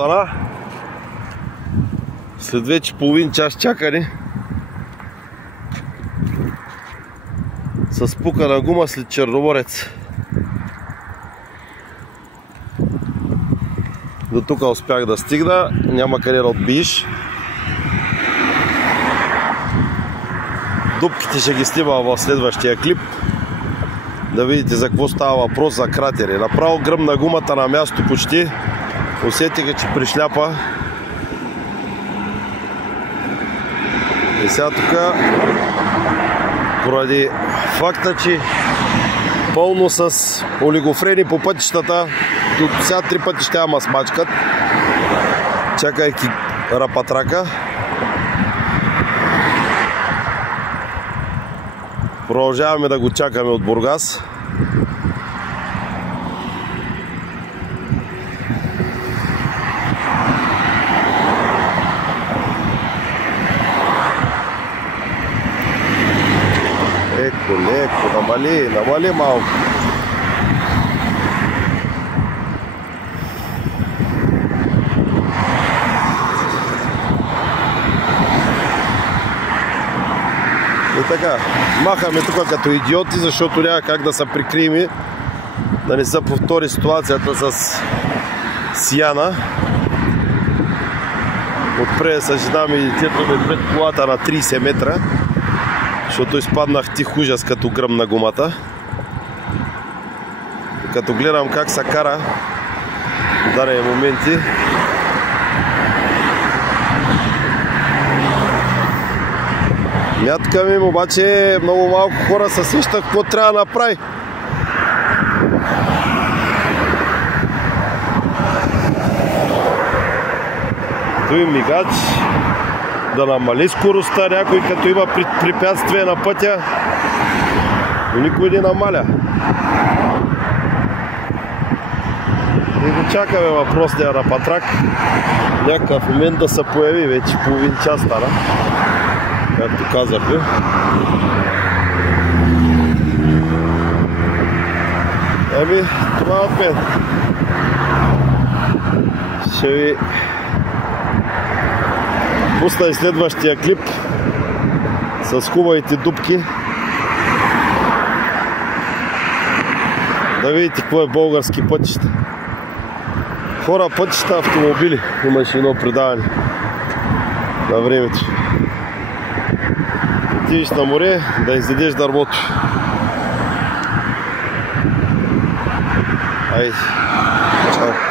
стана. След вече половин час чакане. С спукана гума след Черноморец. До тук успях да стигна. Няма къде да отбиеш. Дупките ще ги снимам в следващия клип. Да видите за какво става въпрос, за кратери. Направо гръмна гумата на място почти. Усетиха, че пришляпа. И сега тук, поради факта, че пълно с олигофрени по пътищата, до сега 3 пъти ще ама смачкат, чакайки рапатрака. Продължаваме да го чакаме от Бургас. Леко, намали малко. И така, махаме тук като идиоти, защото няма как да се прикрием, да не се повтори ситуацията с Сияна. Отпред съждам и детето ми пред колата на 30 метра, защото изпаднах тих ужас като гръмна гумата. И като гледам как се кара в дадени моменти, мяткам им, обаче много малко хора се сещат какво трябва да направи. Той мигач да намали скоростта, някой като има препятствие на пътя, но никой не намаля. И го чакаме въпросния рапатрак. Някакъв момент да се появи, вече половин час стана, както казахме. Ами, това от мен. Ще ви пусна и следващия клип с хубавите дупки. Да видите какво е български пътища. Хора, пътища, автомобили. Имаше едно предаване на времето. Отидеш на море да изядеш дървото. Айде. Чао.